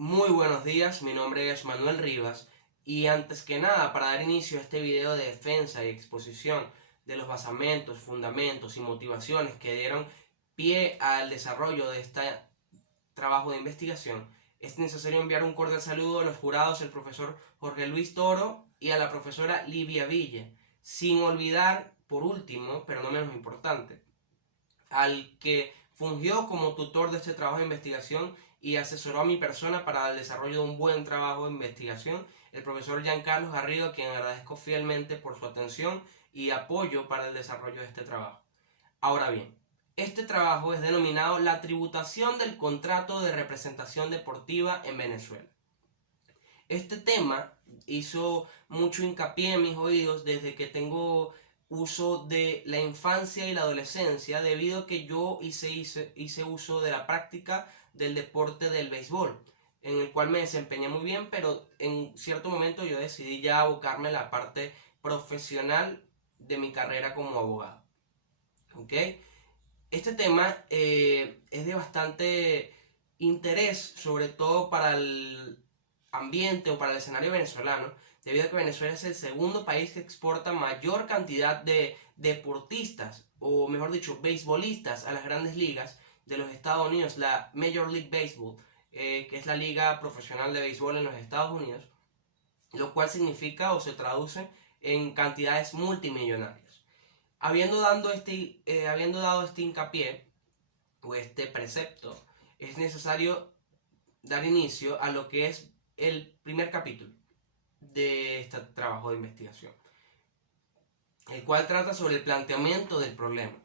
Muy buenos días, mi nombre es Manuel Rivas y antes que nada, para dar inicio a este video de defensa y exposición de los basamentos, fundamentos y motivaciones que dieron pie al desarrollo de este trabajo de investigación, es necesario enviar un cordial saludo a los jurados, el profesor Jorge Luis Toro y a la profesora Livia Villa, sin olvidar, por último, pero no menos importante, al que fungió como tutor de este trabajo de investigación y asesoró a mi persona para el desarrollo de un buen trabajo de investigación, el profesor Giancarlo Garrido, a quien agradezco fielmente por su atención y apoyo para el desarrollo de este trabajo. Ahora bien, este trabajo es denominado la tributación del contrato de representación deportiva en Venezuela. Este tema hizo mucho hincapié en mis oídos desde que tengo uso de la infancia y la adolescencia, debido a que yo hice uso de la práctica del deporte del béisbol, en el cual me desempeñé muy bien, pero en cierto momento yo decidí ya abocarme a la parte profesional de mi carrera como abogado. ¿Ok? Este tema es de bastante interés, sobre todo para el ambiente o para el escenario venezolano, debido a que Venezuela es el segundo país que exporta mayor cantidad de deportistas, o mejor dicho, beisbolistas a las grandes ligas de los Estados Unidos, la Major League Baseball, que es la liga profesional de béisbol en los Estados Unidos, lo cual significa o se traduce en cantidades multimillonarias. Habiendo dado este hincapié o este precepto, es necesario dar inicio a lo que es el primer capítulo de este trabajo de investigación, el cual trata sobre el planteamiento del problema,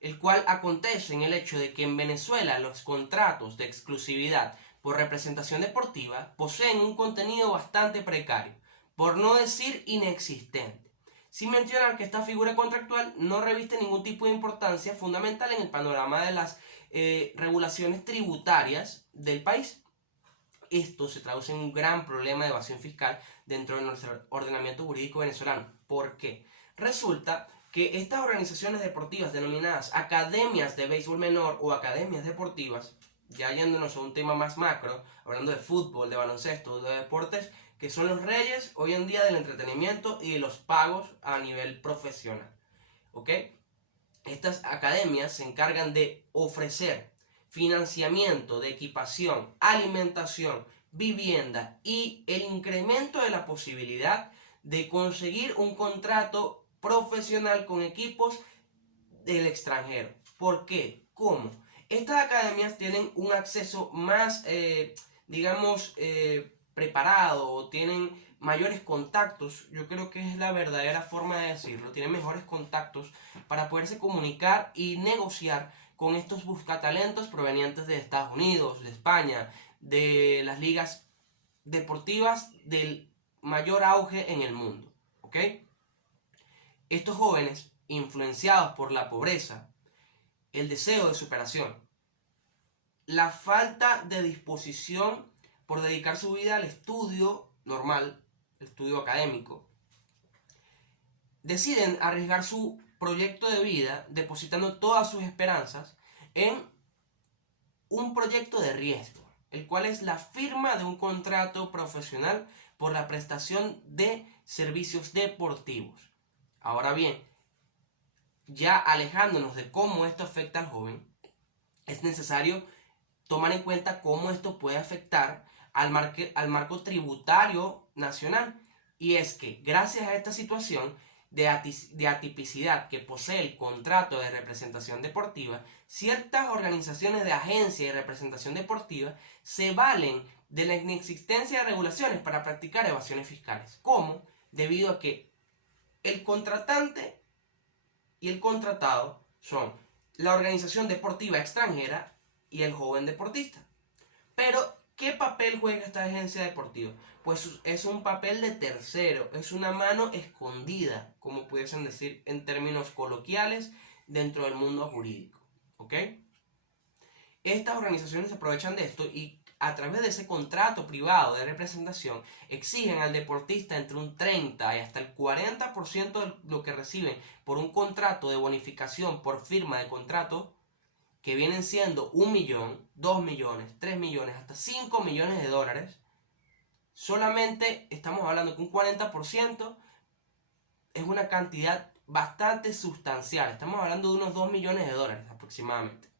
el cual acontece en el hecho de que en Venezuela los contratos de exclusividad por representación deportiva poseen un contenido bastante precario, por no decir inexistente, sin mencionar que esta figura contractual no reviste ningún tipo de importancia fundamental en el panorama de las regulaciones tributarias del país. Esto se traduce en un gran problema de evasión fiscal dentro de nuestro ordenamiento jurídico venezolano. ¿Por qué? Resulta que estas organizaciones deportivas denominadas academias de béisbol menor o academias deportivas, ya yéndonos a un tema más macro, hablando de fútbol, de baloncesto, de deportes que son los reyes hoy en día del entretenimiento y de los pagos a nivel profesional. ¿Ok? Estas academias se encargan de ofrecer financiamiento de equipación, alimentación, vivienda y el incremento de la posibilidad de conseguir un contrato profesional con equipos del extranjero. ¿Por qué? ¿Cómo? Estas academias tienen un acceso más, preparado, o tienen mayores contactos. Yo creo que es la verdadera forma de decirlo. Tienen mejores contactos para poderse comunicar y negociar con estos buscatalentos provenientes de Estados Unidos, de España, de las ligas deportivas del mayor auge en el mundo. ¿Ok? Estos jóvenes, influenciados por la pobreza, el deseo de superación, la falta de disposición por dedicar su vida al estudio normal, el estudio académico, deciden arriesgar su proyecto de vida depositando todas sus esperanzas en un proyecto de riesgo, el cual es la firma de un contrato profesional por la prestación de servicios deportivos. Ahora bien, ya alejándonos de cómo esto afecta al joven, es necesario tomar en cuenta cómo esto puede afectar al marco tributario nacional. Y es que gracias a esta situación de atipicidad que posee el contrato de representación deportiva, ciertas organizaciones de agencia y representación deportiva se valen de la inexistencia de regulaciones para practicar evasiones fiscales. ¿Cómo? Debido a que el contratante y el contratado son la organización deportiva extranjera y el joven deportista. Pero, ¿qué papel juega esta agencia deportiva? Pues es un papel de tercero, es una mano escondida, como pudiesen decir en términos coloquiales, dentro del mundo jurídico. ¿Ok? Estas organizaciones se aprovechan de esto y a través de ese contrato privado de representación exigen al deportista entre un 30 y hasta el 40% de lo que reciben por un contrato de bonificación por firma de contrato, que vienen siendo 1 millón, 2 millones, 3 millones, hasta 5 millones de dólares, solamente estamos hablando que un 40% es una cantidad bastante sustancial. Estamos hablando de unos 2 millones de dólares aproximadamente,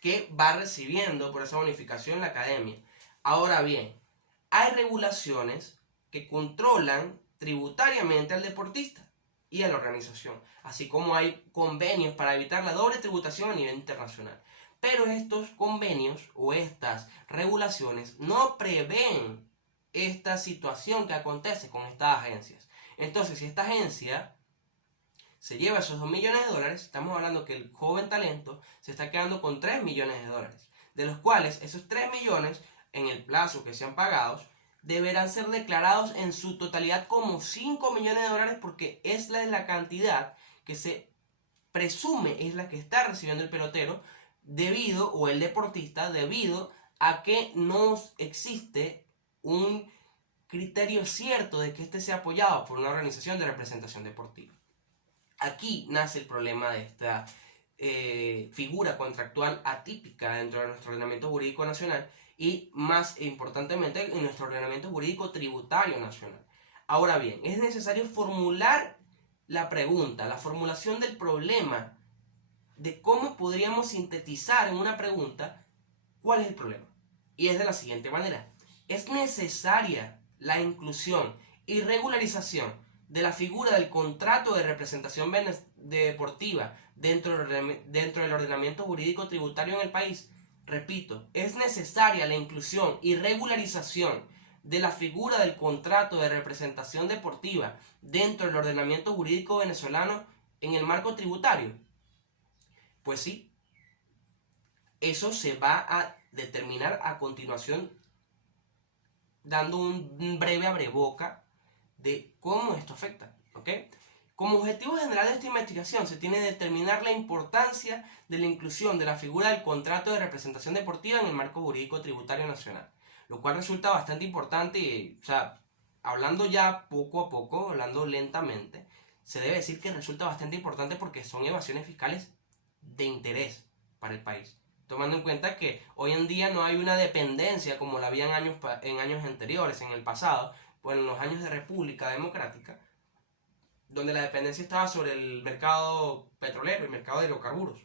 que va recibiendo por esa bonificación la academia. Ahora bien, hay regulaciones que controlan tributariamente al deportista y a la organización, así como hay convenios para evitar la doble tributación a nivel internacional. Pero estos convenios o estas regulaciones no prevén esta situación que acontece con estas agencias. Entonces, si esta agencia se lleva esos 2 millones de dólares, estamos hablando que el joven talento se está quedando con 3 millones de dólares, de los cuales esos 3 millones, en el plazo que sean pagados, deberán ser declarados en su totalidad como 5 millones de dólares, porque es la cantidad que se presume es la que está recibiendo el pelotero o el deportista, debido a que no existe un criterio cierto de que éste sea apoyado por una organización de representación deportiva. Aquí nace el problema de esta figura contractual atípica dentro de nuestro ordenamiento jurídico nacional y, más importantemente, en nuestro ordenamiento jurídico tributario nacional. Ahora bien, es necesario formular la pregunta, la formulación del problema, de cómo podríamos sintetizar en una pregunta cuál es el problema. Y es de la siguiente manera: es necesaria la inclusión y regularización de la figura del contrato de representación deportiva dentro del ordenamiento jurídico tributario en el país. Repito, es necesaria la inclusión y regularización de la figura del contrato de representación deportiva dentro del ordenamiento jurídico venezolano en el marco tributario. Pues sí, eso se va a determinar a continuación, dando un breve abreboca de cómo esto afecta, ¿ok? Como objetivo general de esta investigación se tiene que determinar la importancia de la inclusión de la figura del contrato de representación deportiva en el marco jurídico tributario nacional, lo cual resulta bastante importante y, hablando ya poco a poco, hablando lentamente, se debe decir que resulta bastante importante porque son evasiones fiscales de interés para el país, tomando en cuenta que hoy en día no hay una dependencia como la había en años anteriores, en el pasado, pues en los años de República Democrática, donde la dependencia estaba sobre el mercado petrolero, el mercado de hidrocarburos.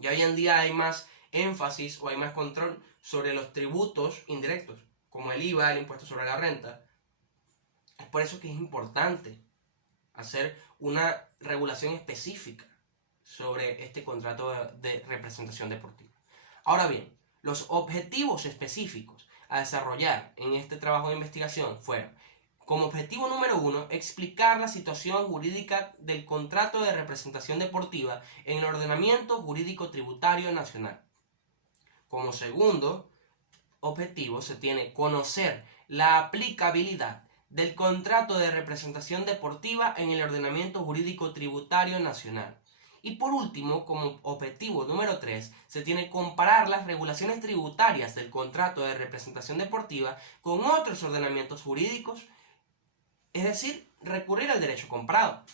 Y hoy en día hay más énfasis o hay más control sobre los tributos indirectos, como el IVA, el impuesto sobre la renta. Es por eso que es importante hacer una regulación específica sobre este contrato de representación deportiva. Ahora bien, los objetivos específicos a desarrollar en este trabajo de investigación fueron: como objetivo número 1, explicar la situación jurídica del contrato de representación deportiva en el ordenamiento jurídico tributario nacional. Como segundo objetivo, se tiene conocer la aplicabilidad del contrato de representación deportiva en el ordenamiento jurídico tributario nacional. Y por último, como objetivo número 3, se tiene comparar las regulaciones tributarias del contrato de representación deportiva con otros ordenamientos jurídicos, es decir, recurrir al derecho comparado.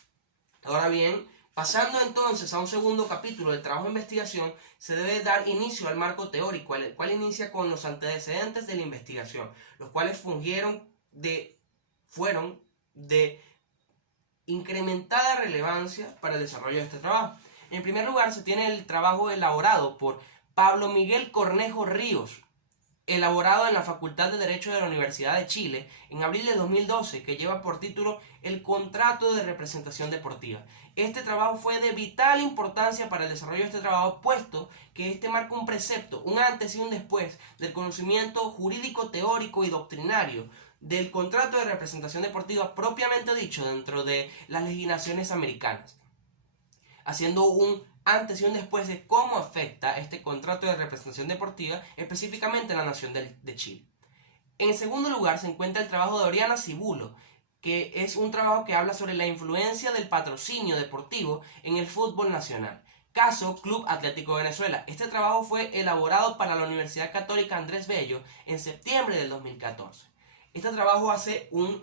Ahora bien, pasando entonces a un segundo capítulo del trabajo de investigación, se debe dar inicio al marco teórico, el cual inicia con los antecedentes de la investigación, los cuales fueron de incrementada relevancia para el desarrollo de este trabajo. En primer lugar, se tiene el trabajo elaborado por Pablo Miguel Cornejo Ríos, elaborado en la Facultad de Derecho de la Universidad de Chile en abril de 2012, que lleva por título El contrato de representación deportiva. Este trabajo fue de vital importancia para el desarrollo de este trabajo, puesto que este marca un precepto, un antes y un después del conocimiento jurídico, teórico y doctrinario del contrato de representación deportiva propiamente dicho dentro de las legislaciones americanas, haciendo un antes y un después de cómo afecta este contrato de representación deportiva específicamente en la nación de Chile. En segundo lugar se encuentra el trabajo de Oriana Cibulo, que es un trabajo que habla sobre la influencia del patrocinio deportivo en el fútbol nacional. Caso Club Atlético Venezuela. Este trabajo fue elaborado para la Universidad Católica Andrés Bello en septiembre del 2014. Este trabajo hace un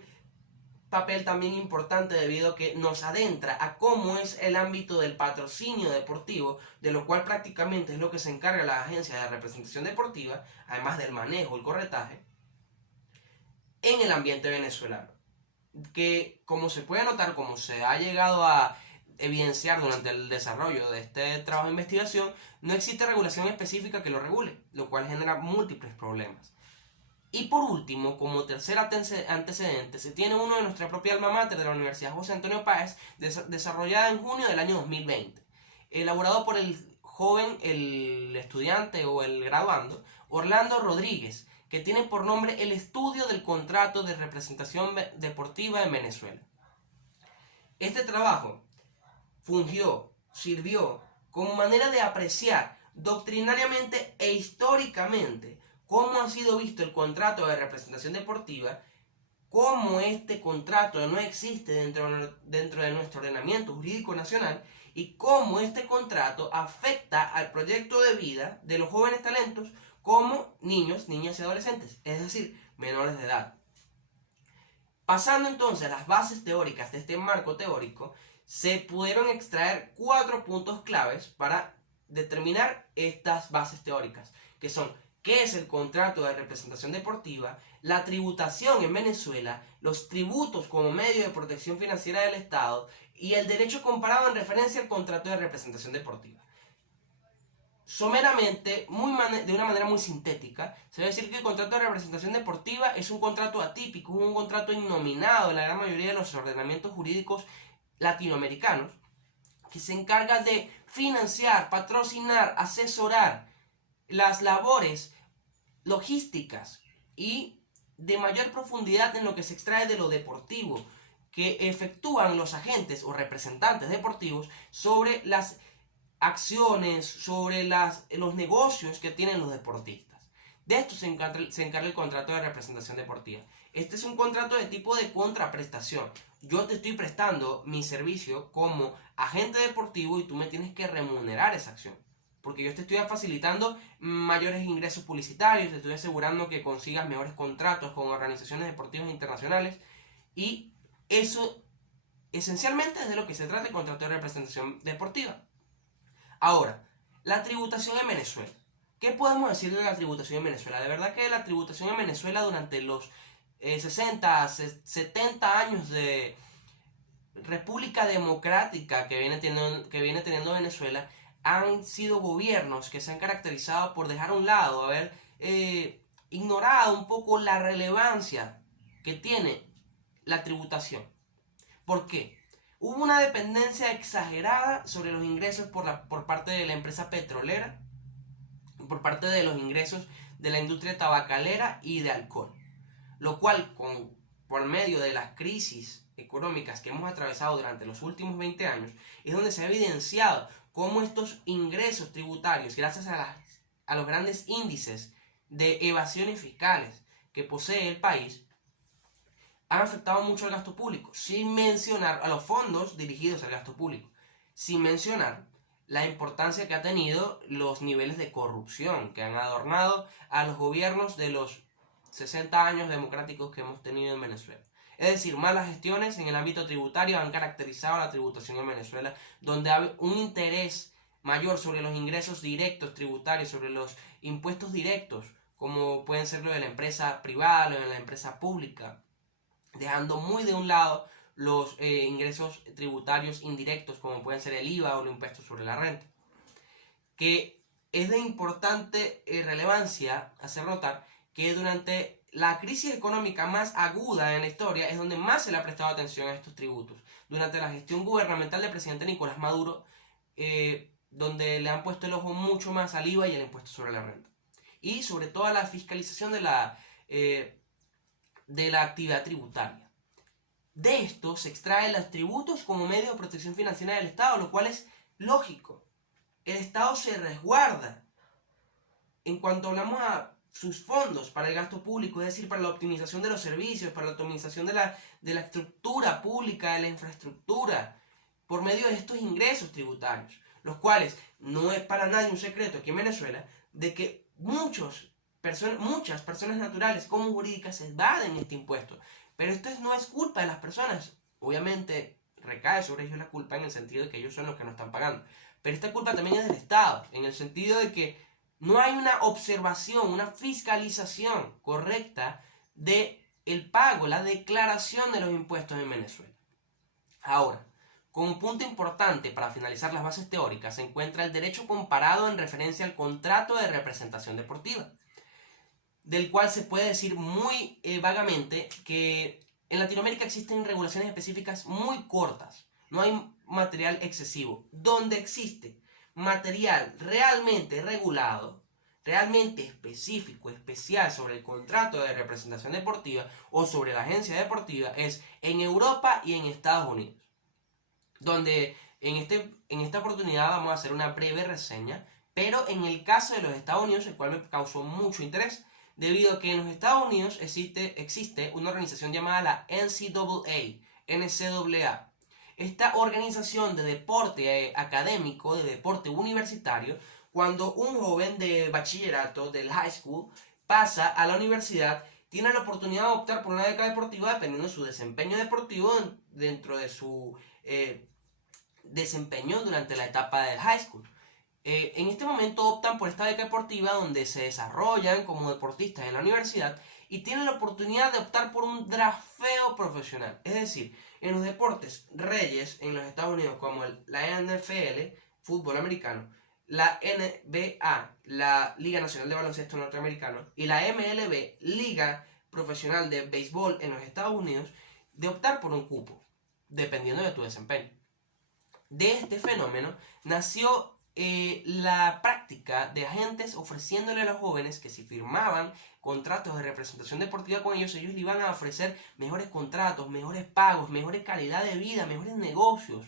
papel también importante debido a que nos adentra a cómo es el ámbito del patrocinio deportivo, de lo cual prácticamente es lo que se encarga la agencia de representación deportiva, además del manejo, el corretaje, en el ambiente venezolano. Que como se puede notar, como se ha llegado a evidenciar durante el desarrollo de este trabajo de investigación, no existe regulación específica que lo regule, lo cual genera múltiples problemas. Y por último, como tercer antecedente, se tiene uno de nuestra propia alma mater de la Universidad José Antonio Páez, desarrollada en junio del año 2020, elaborado por el joven, el estudiante o el graduando, Orlando Rodríguez, que tiene por nombre el estudio del contrato de representación deportiva en Venezuela. Este trabajo sirvió como manera de apreciar doctrinariamente e históricamente cómo ha sido visto el contrato de representación deportiva, cómo este contrato no existe dentro de nuestro ordenamiento jurídico nacional y cómo este contrato afecta al proyecto de vida de los jóvenes talentos como niños, niñas y adolescentes, es decir, menores de edad. Pasando entonces a las bases teóricas de este marco teórico, se pudieron extraer 4 puntos claves para determinar estas bases teóricas, que son: ¿qué es el contrato de representación deportiva?, la tributación en Venezuela, los tributos como medio de protección financiera del Estado y el derecho comparado en referencia al contrato de representación deportiva. Someramente, de una manera muy sintética, se debe decir que el contrato de representación deportiva es un contrato atípico, un contrato innominado en la gran mayoría de los ordenamientos jurídicos latinoamericanos, que se encarga de financiar, patrocinar, asesorar las labores logísticas y de mayor profundidad en lo que se extrae de lo deportivo, que efectúan los agentes o representantes deportivos sobre las acciones, sobre los negocios que tienen los deportistas. De esto se encarga el contrato de representación deportiva. Este es un contrato de tipo de contraprestación. Yo te estoy prestando mi servicio como agente deportivo y tú me tienes que remunerar esa acción. Porque yo te estoy facilitando mayores ingresos publicitarios, te estoy asegurando que consigas mejores contratos con organizaciones deportivas internacionales. Y eso esencialmente es de lo que se trata el contrato de representación deportiva. Ahora, la tributación en Venezuela. ¿Qué podemos decir de la tributación en Venezuela? De verdad que la tributación en Venezuela durante los 60, 70 años de república democrática que viene teniendo Venezuela, han sido gobiernos que se han caracterizado por dejar a un lado, haber ignorado un poco la relevancia que tiene la tributación. ¿Por qué? Hubo una dependencia exagerada sobre los ingresos por parte de la empresa petrolera, por parte de los ingresos de la industria tabacalera y de alcohol, lo cual por medio de las crisis económicas que hemos atravesado durante los últimos 20 años, es donde se ha evidenciado cómo estos ingresos tributarios, gracias a los grandes índices de evasiones fiscales que posee el país, han afectado mucho al gasto público, sin mencionar a los fondos dirigidos al gasto público, sin mencionar la importancia que ha tenido los niveles de corrupción que han adornado a los gobiernos de los 60 años democráticos que hemos tenido en Venezuela. Es decir, malas gestiones en el ámbito tributario han caracterizado la tributación en Venezuela, donde hay un interés mayor sobre los ingresos directos tributarios, sobre los impuestos directos, como pueden ser lo de la empresa privada, lo de la empresa pública, dejando muy de un lado los ingresos tributarios indirectos, como pueden ser el IVA o los impuestos sobre la renta. Que es de importante relevancia hacer notar que durante la crisis económica más aguda en la historia es donde más se le ha prestado atención a estos tributos. Durante la gestión gubernamental del presidente Nicolás Maduro, donde le han puesto el ojo mucho más al IVA y al impuesto sobre la renta. Y sobre todo a la fiscalización de la actividad tributaria. De esto se extraen los tributos como medio de protección financiera del Estado, lo cual es lógico. El Estado se resguarda en cuanto hablamos a sus fondos para el gasto público, es decir, para la optimización de los servicios, para la optimización de la estructura pública, de la infraestructura, por medio de estos ingresos tributarios, los cuales no es para nadie un secreto aquí en Venezuela, de que muchas personas naturales como jurídicas evaden este impuesto, Pero esto no es culpa de las personas. Obviamente recae sobre ellos la culpa en el sentido de que ellos son los que no están pagando. Pero esta culpa también es del Estado, en el sentido de que no hay una observación, una fiscalización correcta de el pago, la declaración de los impuestos en Venezuela. Ahora, como punto importante para finalizar las bases teóricas se encuentra el derecho comparado en referencia al contrato de representación deportiva, del cual se puede decir muy vagamente que en Latinoamérica existen regulaciones específicas muy cortas, no hay material excesivo. Donde existe material realmente regulado, realmente específico, especial sobre el contrato de representación deportiva o sobre la agencia deportiva es en Europa y en Estados Unidos, donde en esta oportunidad vamos a hacer una breve reseña, pero en el caso de los Estados Unidos, el cual me causó mucho interés, debido a que en los Estados Unidos existe una organización llamada la NCAA. Esta organización de deporte académico, de deporte universitario, cuando un joven de bachillerato, del high school, pasa a la universidad, tiene la oportunidad de optar por una beca deportiva dependiendo de su desempeño deportivo dentro de su desempeño durante la etapa del high school. En este momento optan por esta beca deportiva donde se desarrollan como deportistas en la universidad y tienen la oportunidad de optar por un drafeo profesional. Es decir, en los deportes reyes en los Estados Unidos como la NFL, fútbol americano, la NBA, la Liga Nacional de Baloncesto Norteamericano, y la MLB, Liga Profesional de Béisbol en los Estados Unidos, de optar por un cupo, dependiendo de tu desempeño. De este fenómeno nació la práctica de agentes ofreciéndole a los jóvenes que si firmaban contratos de representación deportiva con ellos, ellos le iban a ofrecer mejores contratos, mejores pagos, mejores calidad de vida, mejores negocios.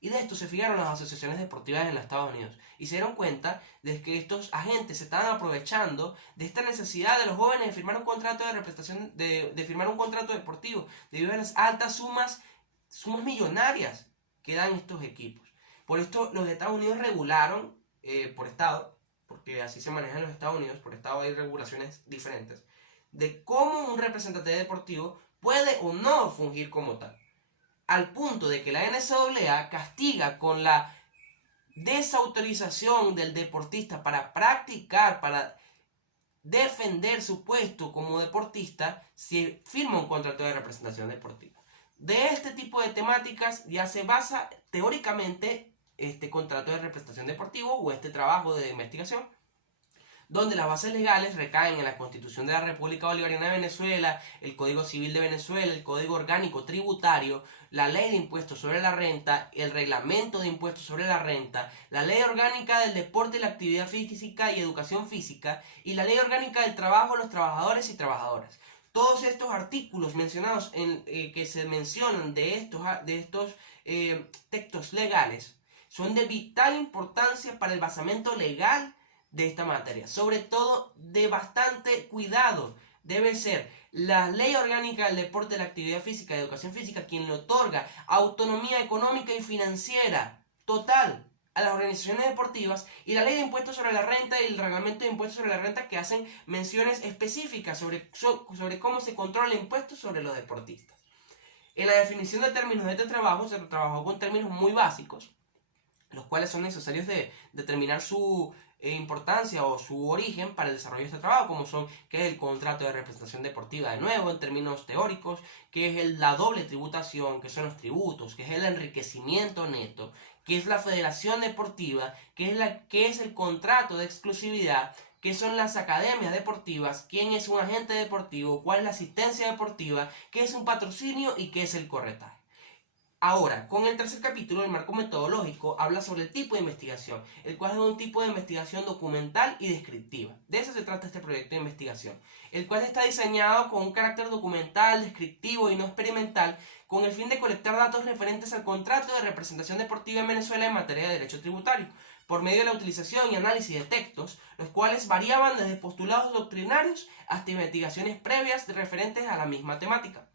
Y de esto se fijaron las asociaciones deportivas en los Estados Unidos y se dieron cuenta de que estos agentes se estaban aprovechando de esta necesidad de los jóvenes de firmar un contrato de representación, de firmar un contrato deportivo, debido a las altas sumas millonarias que dan estos equipos. Por esto los Estados Unidos regularon por estado, porque así se maneja en los Estados Unidos, por estado hay regulaciones diferentes, de cómo un representante deportivo puede o no fungir como tal. Al punto de que la NCAA castiga con la desautorización del deportista para practicar, para defender su puesto como deportista, si firma un contrato de representación deportiva. De este tipo de temáticas ya se basa teóricamente este contrato de representación deportivo o este trabajo de investigación, donde las bases legales recaen en la Constitución de la República Bolivariana de Venezuela, el Código Civil de Venezuela, el Código Orgánico Tributario, la Ley de Impuestos sobre la Renta, el Reglamento de Impuestos sobre la Renta, la Ley Orgánica del Deporte y la Actividad Física y Educación Física y la Ley Orgánica del Trabajo, los trabajadores y trabajadoras. Todos estos artículos mencionados que se mencionan de estos textos legales son de vital importancia para el basamento legal de esta materia. Sobre todo, de bastante cuidado. Debe ser la Ley Orgánica del Deporte, la Actividad Física y Educación Física quien le otorga autonomía económica y financiera total a las organizaciones deportivas, y la Ley de Impuestos sobre la Renta y el Reglamento de Impuestos sobre la Renta que hacen menciones específicas sobre cómo se controla el impuesto sobre los deportistas. En la definición de términos de este trabajo se trabajó con términos muy básicos, los cuales son necesarios de determinar su importancia o su origen para el desarrollo de este trabajo, como son qué es el contrato de representación deportiva de nuevo en términos teóricos, qué es la doble tributación, qué son los tributos, qué es el enriquecimiento neto, qué es la federación deportiva, qué es el contrato de exclusividad, qué son las academias deportivas, quién es un agente deportivo, cuál es la asistencia deportiva, qué es un patrocinio y qué es el corretaje. Ahora, con el tercer capítulo, el marco metodológico habla sobre el tipo de investigación, el cual es un tipo de investigación documental y descriptiva. De eso se trata este proyecto de investigación, el cual está diseñado con un carácter documental, descriptivo y no experimental, con el fin de colectar datos referentes al contrato de representación deportiva en Venezuela en materia de derecho tributario, por medio de la utilización y análisis de textos, los cuales variaban desde postulados doctrinarios hasta investigaciones previas referentes a la misma temática.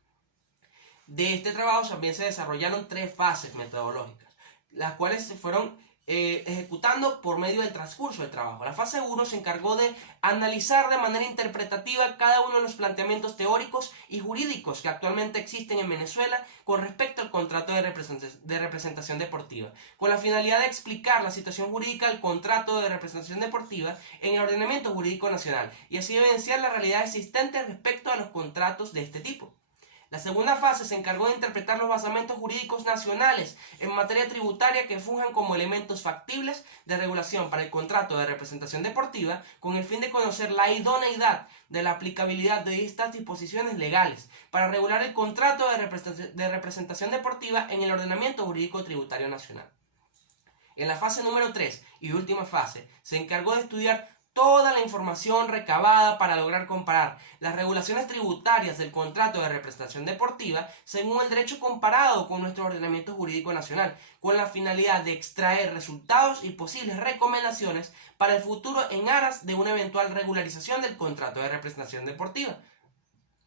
De este trabajo también se desarrollaron 3 fases metodológicas, las cuales fueron ejecutando por medio del transcurso del trabajo. La fase 1 se encargó de analizar de manera interpretativa cada uno de los planteamientos teóricos y jurídicos que actualmente existen en Venezuela con respecto al contrato de representación deportiva, con la finalidad de explicar la situación jurídica del contrato de representación deportiva en el ordenamiento jurídico nacional y así evidenciar la realidad existente respecto a los contratos de este tipo. La segunda fase se encargó de interpretar los basamentos jurídicos nacionales en materia tributaria que funjan como elementos factibles de regulación para el contrato de representación deportiva con el fin de conocer la idoneidad de la aplicabilidad de estas disposiciones legales para regular el contrato de representación deportiva en el ordenamiento jurídico tributario nacional. En la fase número 3 y última fase se encargó de estudiar toda la información recabada para lograr comparar las regulaciones tributarias del contrato de representación deportiva según el derecho comparado con nuestro ordenamiento jurídico nacional, con la finalidad de extraer resultados y posibles recomendaciones para el futuro en aras de una eventual regularización del contrato de representación deportiva,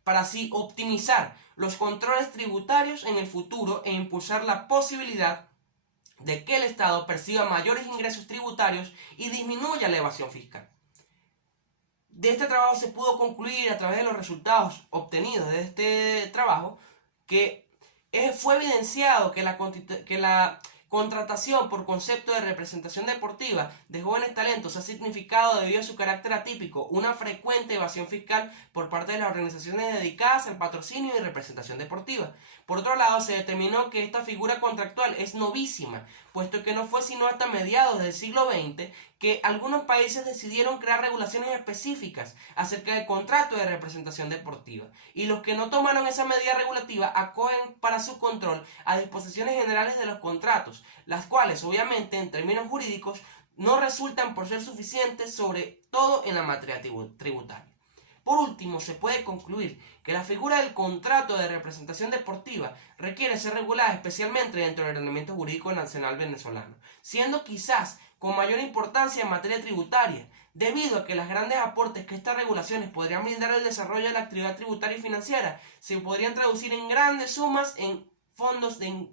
para así optimizar los controles tributarios en el futuro e impulsar la posibilidad de que el Estado perciba mayores ingresos tributarios y disminuya la evasión fiscal. De este trabajo se pudo concluir a través de los resultados obtenidos de este trabajo que fue evidenciado que la contratación por concepto de representación deportiva de jóvenes talentos ha significado, debido a su carácter atípico, una frecuente evasión fiscal por parte de las organizaciones dedicadas al patrocinio y representación deportiva. Por otro lado, se determinó que esta figura contractual es novísima, puesto que no fue sino hasta mediados del siglo XX que algunos países decidieron crear regulaciones específicas acerca del contrato de representación deportiva, y los que no tomaron esa medida regulativa acogen para su control a disposiciones generales de los contratos, las cuales obviamente en términos jurídicos no resultan por ser suficientes, sobre todo en la materia tributaria. Por último, se puede concluir que la figura del contrato de representación deportiva requiere ser regulada especialmente dentro del ordenamiento jurídico nacional venezolano, siendo quizás con mayor importancia en materia tributaria, debido a que los grandes aportes que estas regulaciones podrían brindar al desarrollo de la actividad tributaria y financiera se podrían traducir en grandes sumas en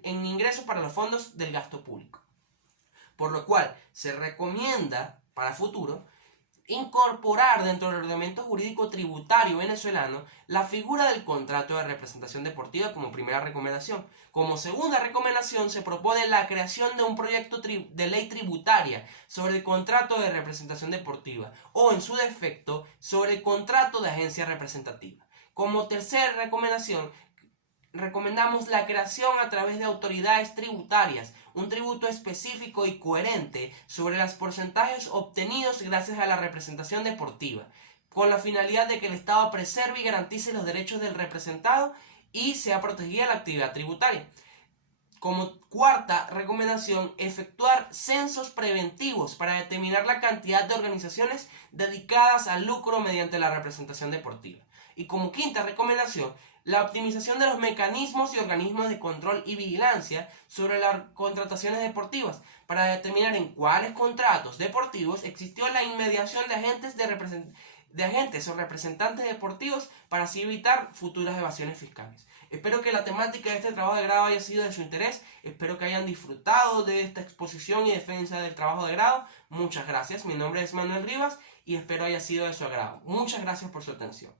ingresos para los fondos del gasto público. Por lo cual, se recomienda para futuro incorporar dentro del ordenamiento jurídico tributario venezolano la figura del contrato de representación deportiva como primera recomendación. Como segunda recomendación se propone la creación de un proyecto de ley tributaria sobre el contrato de representación deportiva o, en su defecto, sobre el contrato de agencia representativa. Como tercera recomendación, recomendamos la creación a través de autoridades tributarias, un tributo específico y coherente sobre los porcentajes obtenidos gracias a la representación deportiva, con la finalidad de que el Estado preserve y garantice los derechos del representado y sea protegida la actividad tributaria. Como cuarta recomendación, efectuar censos preventivos para determinar la cantidad de organizaciones dedicadas al lucro mediante la representación deportiva. Y como quinta recomendación, la optimización de los mecanismos y organismos de control y vigilancia sobre las contrataciones deportivas para determinar en cuáles contratos deportivos existió la inmediación de agentes o representantes deportivos para así evitar futuras evasiones fiscales. Espero que la temática de este trabajo de grado haya sido de su interés. Espero que hayan disfrutado de esta exposición y defensa del trabajo de grado. Muchas gracias. Mi nombre es Manuel Rivas y espero haya sido de su agrado. Muchas gracias por su atención.